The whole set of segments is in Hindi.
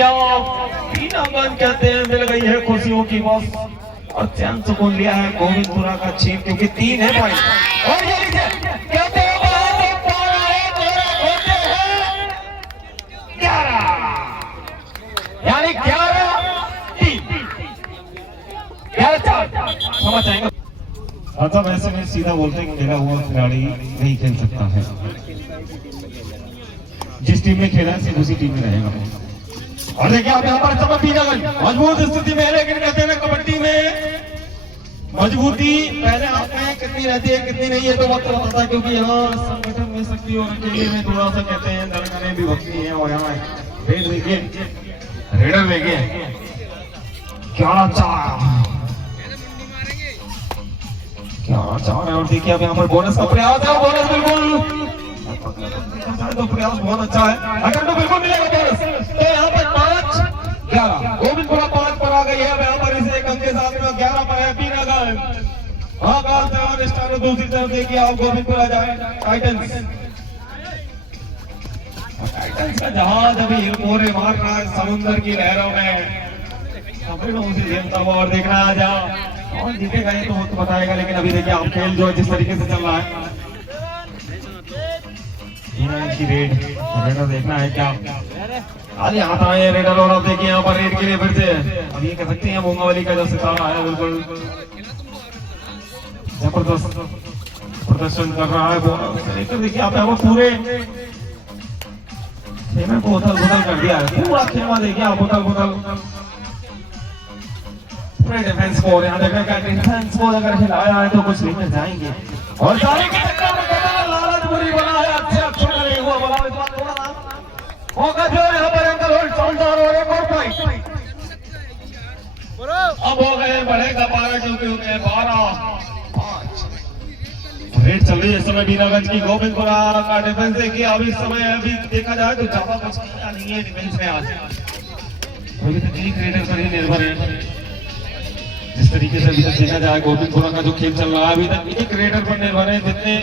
क्या बीनागंज कहते हैं मिल गई है खुशियों की बस और चैन सुकून लिया है गोविंदपुरा का छीन क्योंकि 3 है पॉइंट। और ये लीजिए कहते हैं 11 यानी 11-3 समझ आएंगे। अच्छा वैसे मैं सीधा बोलते हैं खेला हुआ खिलाड़ी नहीं खेल सकता है, जिस टीम में खेला है सिर्फ उसी टीम में रहेगा। और देखिए आप यहाँ पर बीनागंज मजबूत स्थिति में है, लेकिन कहते हैं ना कबड्डी में मजबूती पहले आप में कितनी रहती है कितनी नहीं है तो वक्त बताता है, क्योंकि यहाँ संगठन में शक्ति और अकेले में थोड़ा सा कहते हैं दरगाह भी भक्ति है। और यहाँ रेड देखिए रेडर देखिए क्या चाह रहे। और देखिए अब यहाँ पर बोनस का प्रयास है, बोनस बिल्कुल तो प्रयास बहुत अच्छा है, अगर तो बिल्कुल मिलेगा बोनस। तो यहाँ पर 5-11 गोविंदपुरा 5 पर आ गई है। अब यहाँ पर इसे एक अंक के साथ में 11 पर है बीनागंज। हाँ काल सेवन स्टार दूसरी तरफ देखिए आप गोविंदपुरा जाए टाइटंस का जहाज अभी मोरे मार रहा है समुद्र की लहरों में, उसे झेलता हुआ और देखना आ जा और जीतेगा ये तो वक्त बताएगा। लेकिन अभी देखिए आप खेल जो है जिस तरीके से चल रहा है की रेडर देखना है क्या आज यहाँ आए रेडर। और अब देखिए यहाँ पर रेड के लिए फिर से अब ये कह सकते हैं मूंगावली का जो सितारा है बिल्कुल जबरदस्त प्रदर्शन कर रहा है। लेकर देखिए आप यहाँ पूरे खेमे को उथल पुथल कर दिया है, पूरा खेमा देखिए आप उथल पुथल पूरे डिफेंस को। यहाँ देखा क्या डिफेंस को अगर खिलाया है तो कुछ लेकर जाएंगे। और सारे के चक्कर में कहना लालच बुरी बना है, अच्छे अच्छे करे हुआ बना इस बार थोड़ा ना होगा जो यहाँ पर एंकल होल्ड शानदार और एक और पॉइंट अब हो गए बढ़ेगा 12 क्योंकि हो गए 12-5। रेड चल रही है इस समय बीनागंज की। गोविंदपुरा का डिफेंस देखिए अब इस समय अभी देखा जाए तो ज्यादा कुछ किया नहीं है डिफेंस में आज, अभी तो एक रेडर पर ही निर्भर है। जिस तरीके से अभी तक देखा जाए गोविंदपुरा का जो खेल चल रहा है अभी तक एक रेडर पर निर्भर है, जितने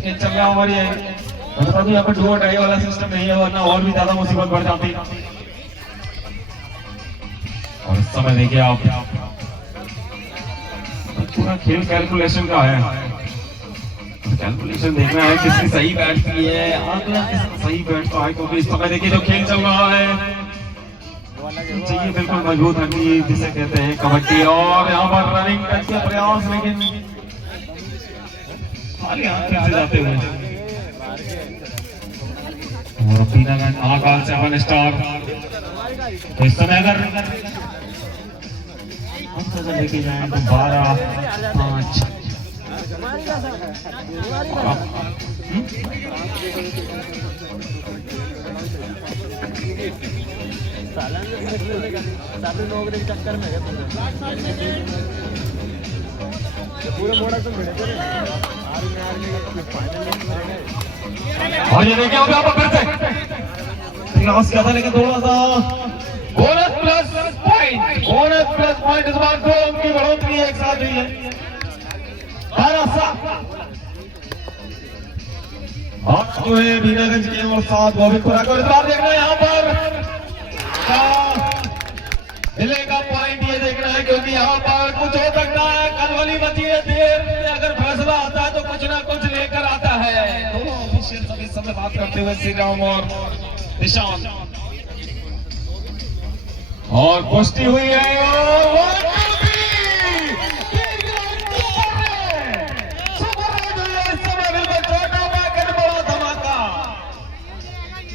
खेल चल रहा है। और ये मतलब अभी यहाँ पर डू और डाई वाला सिस्टम नहीं है, वरना और भी ज्यादा मुसीबत बढ़ जाती। और इस समय देखिए आप पूरा खेल कैलकुलेशन का है, कैलकुलेशन देखना है किसकी सही बैट की है, आंकलन किसका सही बैट का है, क्योंकि इस समय देखिए जो खेल चल रहा है चाहिए बिल्कुल मजबूत हड्डी जिसे कहते हैं कबड्डी। और यहाँ पर रनिंग करके प्रयास लेकिन खाली हाथ से जाते हुए और बीनागंज महाकाल 7 स्टार। तो इस समय अगर लेके जाए तो 12-5 चक्कर में पूरे मॉडल तो मिले थे और ये देखिए अब यहाँ पर फिर से प्रयास किया था लेकिन थोड़ा सा बोनस प्लस पॉइंट इस बार 2 अंक की बढ़ोतरी एक साथ हुई है 12-7। और जो है बीनागंज के और 7 गोविंदपुरा को इस बार देखना है यहाँ पर मिलेगा पॉइंट, ये देखना है क्योंकि यहाँ पर कुछ हो सकता है। कलवली मची है, देर में अगर फैसला आता है तो कुछ ना कुछ लेकर आता है। दोनों ऑफिशियल सभी समय बात करते हुए श्री राम और निशान और पुष्टि हुई है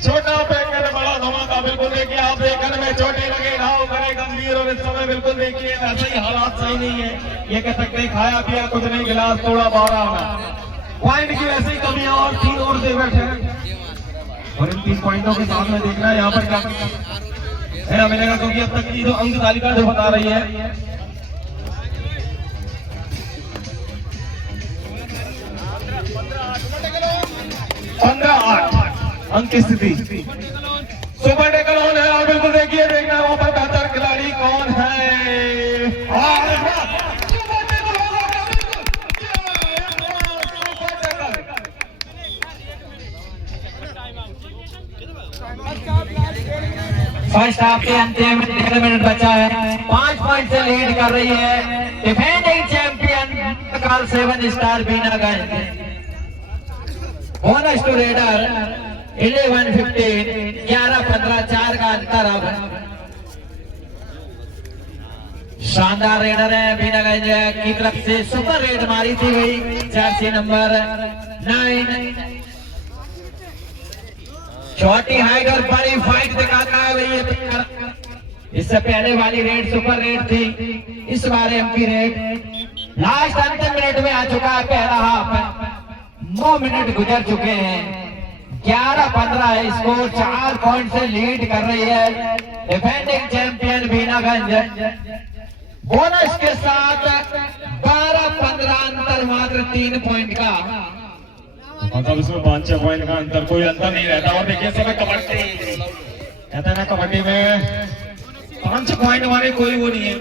छोटा पैकेट बड़ा धमाका। बिल्कुल देखिए आप देखने में छोटे लगे घाव करे गंभीर और इस समय बिल्कुल देखिए वैसे ही हालात सही नहीं है। ये कह सकते हैं खाया पिया कुछ नहीं, गिलास थोड़ा 12 पॉइंट की वैसे ही कमियां और 3 और दे बैठे और इन 3 पॉइंटों के साथ में देखना है यहाँ पर क्या मिलेगा, क्योंकि अब तक की जो अंक तालिका जो बता रही है 15-8 अंक की स्थिति। सुपर टेकल है और बिल्कुल देखिए देखना है वहां पर बेहतर खिलाड़ी कौन है। फर्स्ट हाफ के अंतिम 13 मिनट बचा है, 5 पॉइंट से लीड कर रही है defending champion Tatkal 7 star Beenaganj. Bonus to raider 11-15, 11-15, 4 का अंतर। अब शानदार रेडर है बीनागंज की तरफ से, सुपर रेड मारी थी गई जर्सी नंबर 9। छोटी हाइट और बड़ी फाइट दिखाता है भैया। इससे पहले वाली रेड सुपर रेड थी, इस बार एमपी रेड। लास्ट अंतिम मिनट में आ चुका है पहला हाफ, 9 मिनट गुजर चुके हैं, 11-15 है स्कोर, 4 पॉइंट से लीड कर रही है डिफेंडिंग चैंपियन बीनागंज। बोनस के साथ 12-15 अंतर, मात्र 3 पॉइंट का, मतलब इसमें 5-6 पॉइंट का अंतर, कोई अंतर नहीं रहता। और देखिए समय कबड्डी कहते हैं ना, कबड्डी में 5 पॉइंट वाले कोई वो नहीं है।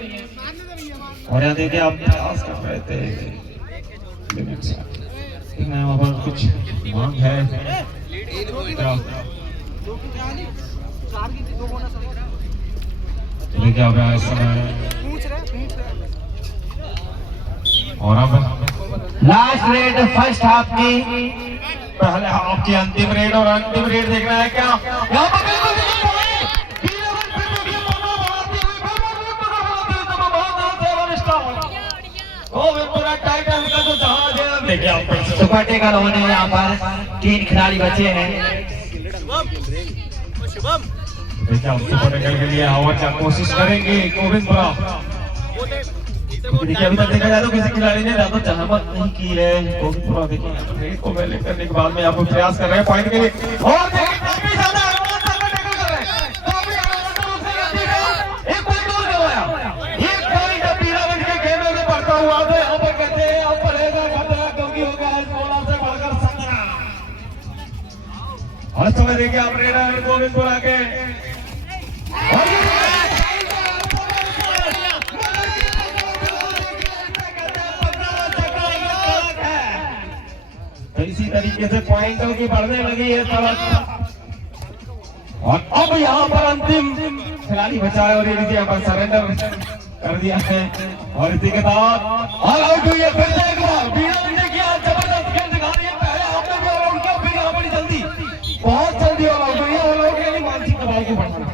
और यहाँ देखिए आप प्रयास कर रहे थे, वहाँ पर कुछ मांग है क्या? देखिए आप इस समय और अब लास्ट रेड फर्स्ट हाफ की, पहले हाफ की अंतिम रेड, और अंतिम रेड देखना है क्या? यहाँ पर सुपर टेकर होने यहाँ पर 3 खिलाड़ी बचे हैं। देखिए आप सुपर टेकर के लिए ओवर क्या कोशिश करेंगे गोविंदपुरा। देखिए अभी तक देखा जाए तो किसी खिलाड़ी ने ज्यादा जहमत नहीं की है। गोविंदपुरा देखिए रेड को पहले करने के बाद में यहाँ पर प्रयास कर रहे हैं पॉइंट के लिए, और देखिए काफी ज्यादा एक पॉइंट और गवाया, एक पॉइंट अब बीनागंज के खेमे में बढ़ता हुआ है। यहाँ पर कहते हैं अब पड़ेगा खतरा, क्योंकि हो गया 16 से बढ़कर 17। हर समय देखिए आप रेडर गोविंदपुरा के, तो इसी तरीके से पॉइंटों की बढ़ने लगी है सड़क। और अब यहाँ पर अंतिम खिलाड़ी बचा है, और ये लीजिए यहाँ पर सरेंडर कर दिया है, और इसी के साथ ऑल आउट हुई है। फिर से एक बार बीनागंज ने किया जबरदस्त खेल दिखा रही है, पहले आपने भी ऑल आउट किया, फिर यहाँ बड़ी जल्दी, बहुत जल्दी ऑल आउट हुई है। ऑल आउट के लिए मानसिक दबाव को बढ़ना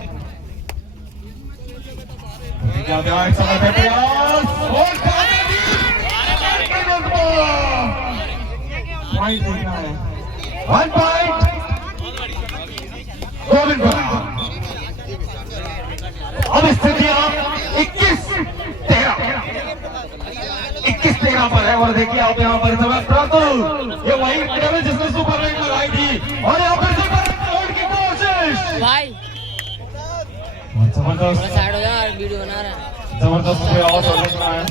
एक समय पे प्रयास, पॉइंट देखना है, 1 पॉइंट गोविंदपुरा। अब स्थितियां 21-13 पर है, और देखिए आप यहाँ पर समय प्रतुल, ये वही प्लेयर है जिसने सुपर रेड लगाई थी, और यहाँ पर सुपर रेड की कोशिश भाई, जबरदस्त साइड हो जा, वीडियो बना रहा है, जबरदस्त प्रयास हो रहा है।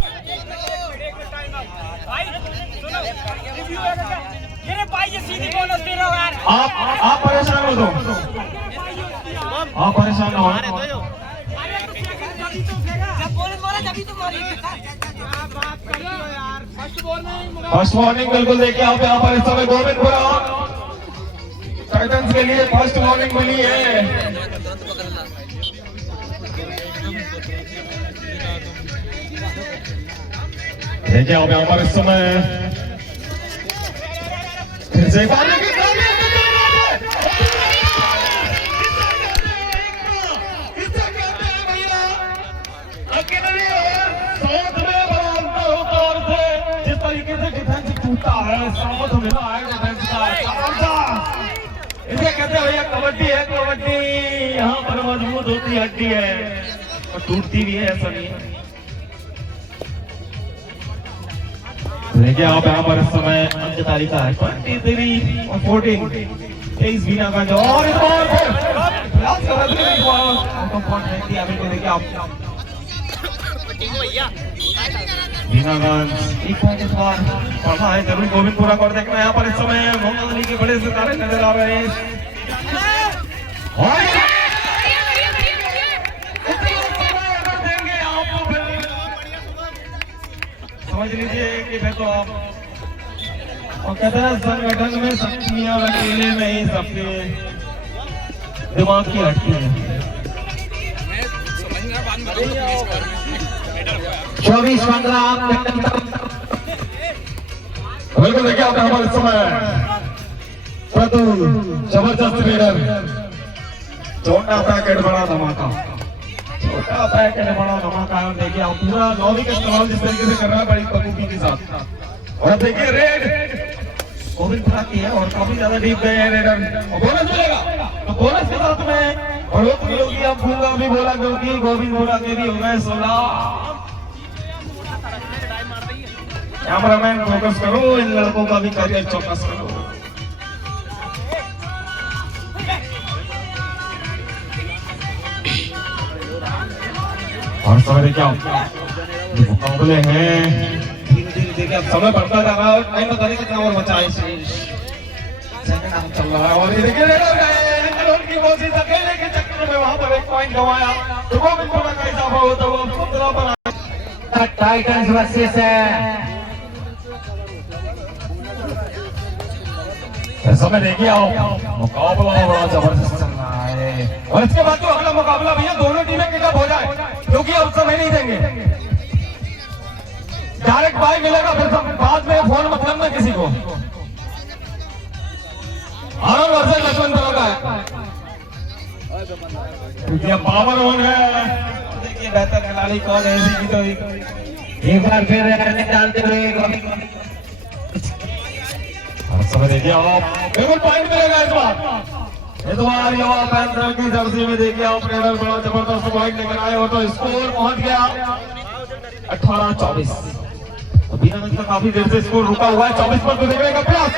आप परेशान हो दो, आप परेशान हो। फर्स्ट वार्निंग बिल्कुल देखिए आप यहाँ पर इस समय गोविंदपुरा टाइटंस के लिए फर्स्ट वार्निंग मिली है। देखिए आप यहाँ पर इस समय फिर से जिस तरीके से डिफेंस टूटा है, साउथ मिला है डिफेंस का, इसे कहते हैं भैया कबड्डी है। कबड्डी यहाँ पर मजबूत होती हड्डी है और टूटती भी है, ऐसा नहीं है। देखिए आप यहाँ पर इस समय अंत तारीख है 23 और 14, 23 बीनागंज, और इस बार फिर प्रयास कर रहे थे, देखिए आप बीनागंज एक पॉइंट इस बार बढ़ा है जरूर गोविंदपुरा को। देखना यहाँ पर इस समय मोहम्मद अली के बड़े सितारे नजर आ रहे हैं, और देंगे आपको फिर समझ लीजिए कि फिर तो आप, और कहते हैं संगठन में शक्तियां अकेले में ही सबके दिमाग की हटती है। 24-15 बिल्कुल देखिए आपने हमारे समय प्रतुल जबरदस्त रेडर, छोटा पैकेट बड़ा धमाका, छोटा पैकेट बड़ा धमाका। देखिए आप पूरा लॉबी का इस्तेमाल जिस तरीके से कर रहा है बड़ी बखूबी के साथ। और अब देखिए रेड गोविंदपुरा की है और काफी ज्यादा डीप गए हैं रेडर, और बोनस मिलेगा तो बोनस के साथ में बढ़ोतरी होगी। अब भूंगा भी बोला क्योंकि गोविंदपुरा के भी हो गए 16। कैमरामैन फोकस करो, इन लड़कों का भी करियर चौकस करो। और समय देखिए मुकाबले हैं, देखिए अब समय बढ़ता जा रहा है, टाइम बता दें कितना और बचा है। सेकंड हाफ चल रहा है और ये देखिए की कोशिश अकेले के चक्कर में वहां पर एक पॉइंट गंवाया तो गोविंदपुरा का इजाफा होता हुआ 15 पर टाइटंस वर्सेस समय देखिए आप मुकाबला बड़ा जबरदस्त चल रहा है। और इसके बाद तो अगला मुकाबला भैया दोनों टीमें किटअप हो जाए, क्योंकि अब समय नहीं देंगे, डायरेक्ट बाय मिलेगा, फिर बाद में फोन मत करना किसी को। आनंद वर्सेस लक्ष्मणपुरा का है, क्योंकि अब पावर ऑन है। देखिए बेहतर खिलाड़ी कौन है इसी की, तो एक बार फिर डालते हुए समय देखिए आप बिल्कुल पॉइंट मिलेगा इस बार युवा पैंथर की जर्सी में। देखिए आप रेडर बड़ा जबरदस्त पॉइंट लेकर आए हो, तो स्कोर पहुंच गया 18-24। तो बीनागंज का काफी देर से स्कोर रुका हुआ है, 24 पर तो देखने का प्रयास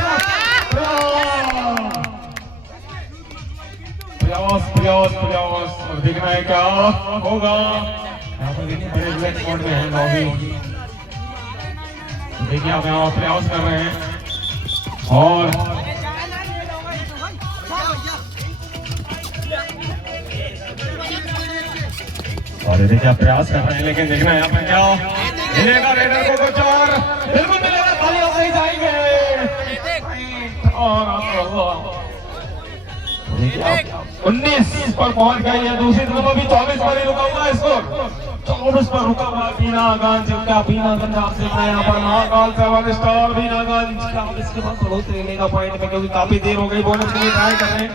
और देखना है क्या होगा। यहाँ पर देखिए बड़े रिलैक्स मोड में है लॉबी, देखिए आप यहाँ प्रयास कर रहे हैं और देखिए प्रयास कर रहे हैं, लेकिन देखना यहाँ पर क्या मिलेगा रेडर को कुछ और बिल्कुल मिलेगा, खाली आप नहीं जाएंगे। और 19 पर पहुंच गई है, दूसरी तरफ अभी 24 पर ही रुका हुआ है स्कोर, 24 पर रुका हुआ है बीनागंज का। बीनागंज आपसे यहाँ पर महाकाल 7 स्टार बीनागंज का। इसके बाद बढ़ोतरी लेगा पॉइंट में, क्योंकि काफी देर हो गई। बोनस के लिए ट्राई कर रहे हैं,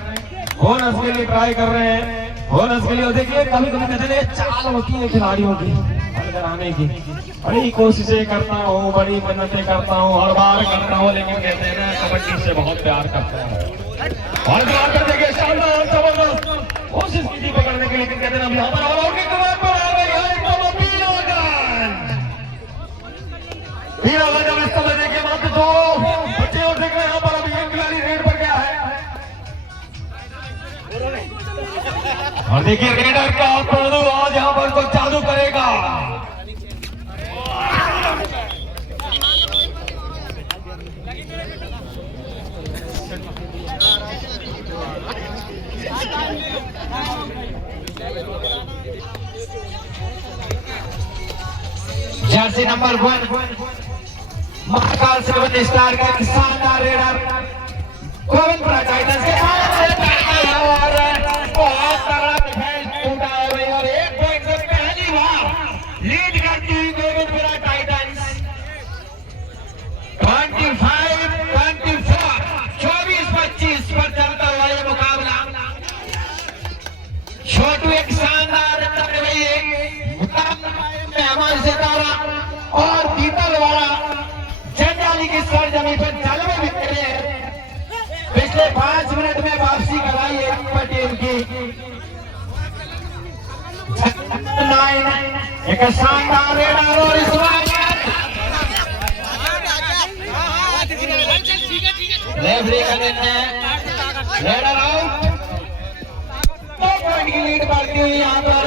बोनस के लिए ट्राई कर रहे हैं, बोनस के लिए। देखिए कभी कभी कहते हैं चाल होती है खिलाड़ियों की अंदर आने की, बड़ी कोशिशें करता हूँ, बड़ी मेहनतें करता हूँ, हर बार करता हूँ, लेकिन कहते हैं ना कबड्डी से बहुत प्यार करता हूँ। और देखिए शानदार जबरदस्त कोशिश की थी पकड़ने के, लेकिन कहते हैं अब यहाँ पर ऑलआउट की कमांड पर आ गई है बीनागंज। अब इस समय देखिए मात्र 2 बच्चे और देख रहे हैं यहाँ पर, अभी एक खिलाड़ी रेड पर गया है। और देखिए रेडर का प्रणु आज यहाँ पर कुछ जादू करेगा। जर्सी नंबर 1 महाकाल 7 स्टार का शानदार रेडर गोविंदपुरा टाइटंस के और बहुत तगड़ा डिफेंस टूटा है और 1 पॉइंट से पहली बार लीड करती हुई गोविंदपुरा टाइटंस 25-24 24-25 पर चलता हुआ ये मुकाबला। छोटू एक शानदार मेहमान सितारा और पीतलवाड़ा जंजाली की सरजमी पर जलवे बिखरे पिछले 5 मिनट में वापसी कराई है टीम की। एक शानदार रेडर और इस बार रेफरी का निर्णय रेडर आउट। 2 पॉइंट की लीड बढ़ती हुई यहाँ पर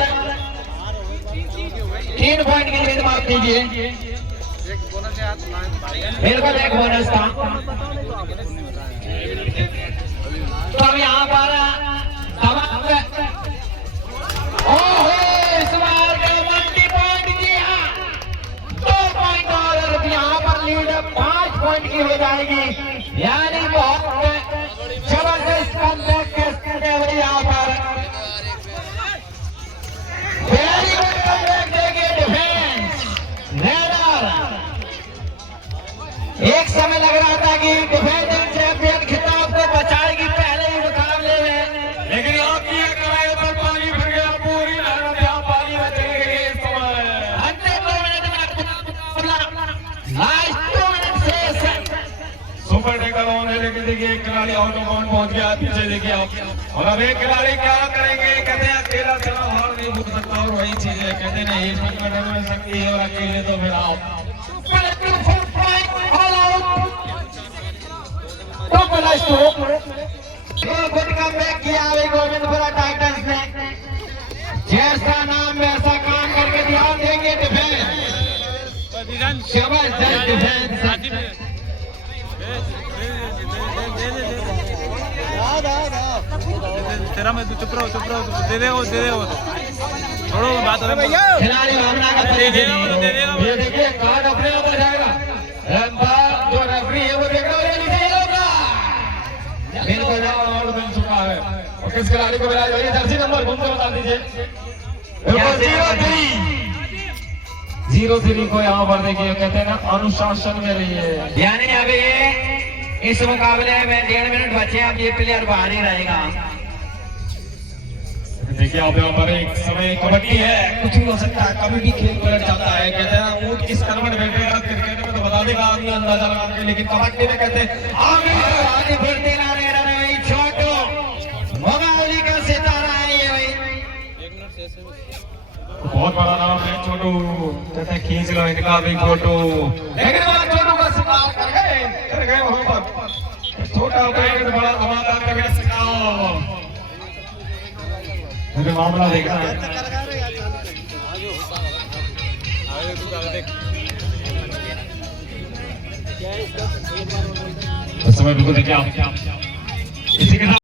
3 पॉइंट की लीड माफ कीजिए, बिल्कुल एक बोनस था। तो अब यहाँ पर इस बार मल्टी पॉइंट किया, 2 पॉइंट और यहाँ पर लीड 5 पॉइंट की हो जाएगी। यानी बहुत जबरदस्त कमबैक करते हुए यहाँ पर वेरी गुड कमबैक देंगे डिफेंस। खिलाड़ी आउट ऑफ बाउंड पहुंच गया पीछे देखिए आप। और अब एक खिलाड़ी क्या करेंगे, कहते हैं अकेला चला हार नहीं भूल सकता, और वही चीज है कहते हैं एक मिनट में नहीं मिल सकती है, और अकेले तो फिर आप गुड कमबैक किया है गोविंदपुरा टाइटंस ने। जैसा नाम वैसा काम करके ध्यान देंगे डिफेंस, जबरदस्त डिफेंस। तेरा मैं चुप रहो दे देगा छोड़ो बात हो रही है। खिलाड़ी भावना का ये देखिए कार्ड अपने आप आ जाएगा, जो रेफरी है वो देख रहा है बिल्कुल आउट मिल चुका है। और किस खिलाड़ी को मिला जाएगी, जर्सी नंबर कौन सा बता दीजिए। 0-3 को यहाँ पर देखिए कहते हैं ना अनुशासन में रही है। यानी अभी इस मुकाबले में 1.5 मिनट बचे, अब ये प्लेयर बाहर ही रहेगा। देखिए आप यहाँ पर एक समय कबड्डी है, कुछ भी हो सकता है, कभी भी खेल पलट जाता है। कहते हैं ऊंट किस करवट बैठेगा, क्रिकेट में तो बता देगा आदमी अंदाजा लगा के, लेकिन कबड्डी में कहते हैं आगे बढ़ते ना रहे भाई, छोटू मोगावली का सितारा है ये भाई। बहुत बड़ा नाम है छोटू, कहते हैं खींच लो इनका भी फोटो, लेकिन छोटू का शिकार कर गए वहां पर। छोटा बड़ा धमाका करके सिखाओ, मुझे मामला देखना है। उस समय बिल्कुल देखिए आप इसी के साथ